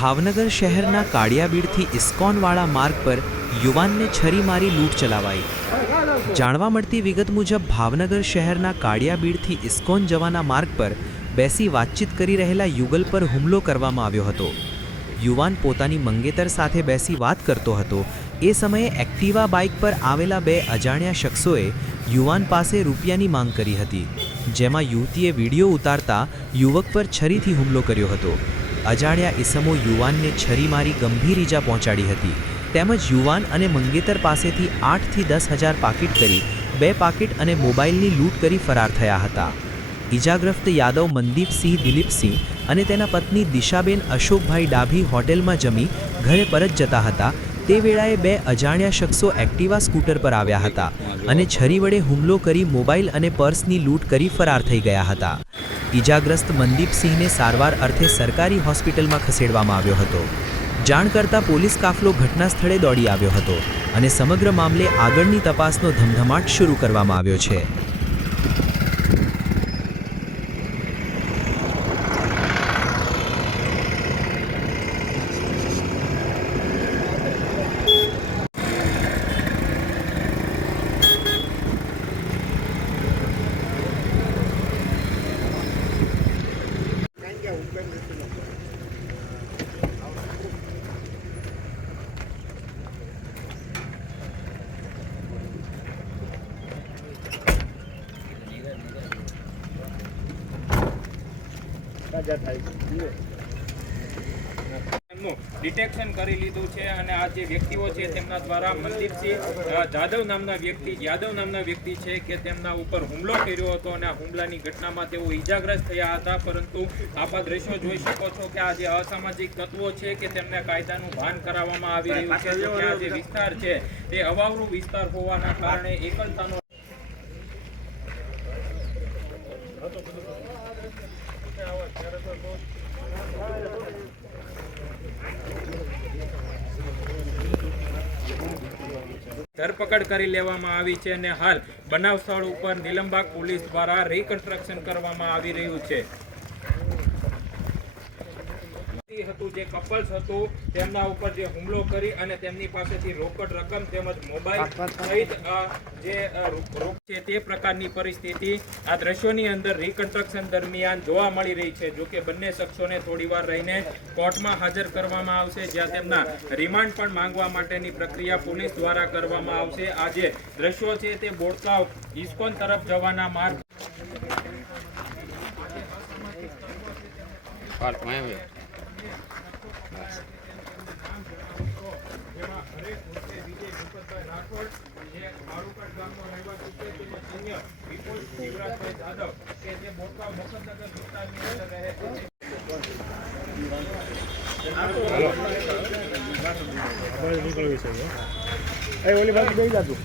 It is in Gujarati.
ભાવનગર શહેરના કાળિયાબીડથી ઇસ્કોનવાળા માર્ગ પર યુવાનને છરી મારી લૂંટ ચલાવાઈ। જાણવા મળતી વિગત મુજબ ભાવનગર શહેરના કાળિયાબીડથી ઇસ્કોન જવાના માર્ગ પર બેસી વાતચીત કરી રહેલા યુગલ પર હુમલો કરવામાં આવ્યો હતો। યુવાન પોતાની મંગેતર સાથે બેસી વાત કરતો હતો। એ સમયે એક્ટિવા બાઇક પર આવેલા બે અજાણ્યા શખ્સોએ યુવાન પાસે રૂપિયાની માંગ કરી હતી, જેમાં યુવતીએ વિડીયો ઉતારતા યુવક પર છરીથી હુમલો કર્યો હતો। અજાણ્યા ઈસમો યુવાનને છરી મારી ગંભીર ઈજા પહોંચાડી હતી, તેમજ યુવાન અને મંગેતર પાસેથી 8 થી 10 હજાર પાકીટ કરી 2 પાકીટ અને મોબાઈલની લૂંટ કરી ફરાર થયા હતા। ઈજાગ્રસ્ત યાદવ મનદીપસિંહ દિલીપસિંહ અને તેના પત્ની દિશાબેન અશોકભાઈ ડાભી હોટેલમાં જમી ઘરે પરત જતા હતા। તે વેળાએ બે અજાણ્યા શખ્સો એક્ટિવા સ્કૂટર પર આવ્યા હતા અને છરી વડે હુમલો કરી મોબાઈલ અને પર્સની લૂંટ કરી ફરાર થઈ ગયા હતા। ઈજાગ્રસ્ત મનદીપસિંહને સારવાર અર્થે સરકારી હોસ્પિટલમાં ખસેડવામાં આવ્યો હતો। જાણ કરતા પોલીસ કાફલો ઘટના સ્થળે દોડી આવ્યો હતો અને સમગ્ર મામલે આગળની તપાસનો ધમધમાટ શરૂ કરવામાં આવ્યો છે। ડિટેક્શન કરી લીધું છે અને આ જે વ્યક્તિઓ છે તેમના દ્વારા મનદીપસિંહ યાદવ નામના વ્યક્તિ છે કે તેમના ઉપર હુમલો કર્યો હતો અને આ હુમલાની ઘટનામાં તેઓ ઈજાગ્રસ્ત થયા હતા। પરંતુ આપ આ દ્રશ્યો જોઈ શકો છો કે આ જે અસામાજિક તત્વો છે કે તેમને કાયદાનું ભાન કરાવવામાં આવી રહ્યું છે। કે આ જે વિસ્તાર છે તે અવાવરૂ વિસ્તાર હોવાના કારણે એકલતાનો ધરપકડ કરી લેવામાં આવી છે અને હાલ બનાવ સ્થળ ઉપર નીલમબાગ પોલીસ દ્વારા રીકન્સ્ટ્રક્શન કરવામાં આવી રહ્યું છે। જે કપલ્સ હતું તેમના ઉપર જે હુમલો કરી અને તેમની પાસેથી રોકડ રકમ તેમજ મોબાઈલ સહિત જે રોક છે તે પ્રકારની પરિસ્થિતિ આ દ્રશ્યોની અંદર રીકન્સ્ટ્રક્શન દરમિયાન જોવા મળી રહી છે। જો કે બંને શખ્સોને થોડીવાર રહીને કોર્ટમાં હાજર કરવામાં આવશે, જ્યાં તેમના રિમાન્ડ પણ માંગવા માટેની પ્રક્રિયા પોલીસ દ્વારા કરવામાં આવશે। આ જે દ્રશ્યો છે તે બોડકાવ ઇસ્કોન તરફ જવાના માર્ગ ઓલી બાજુ બેસી જાતું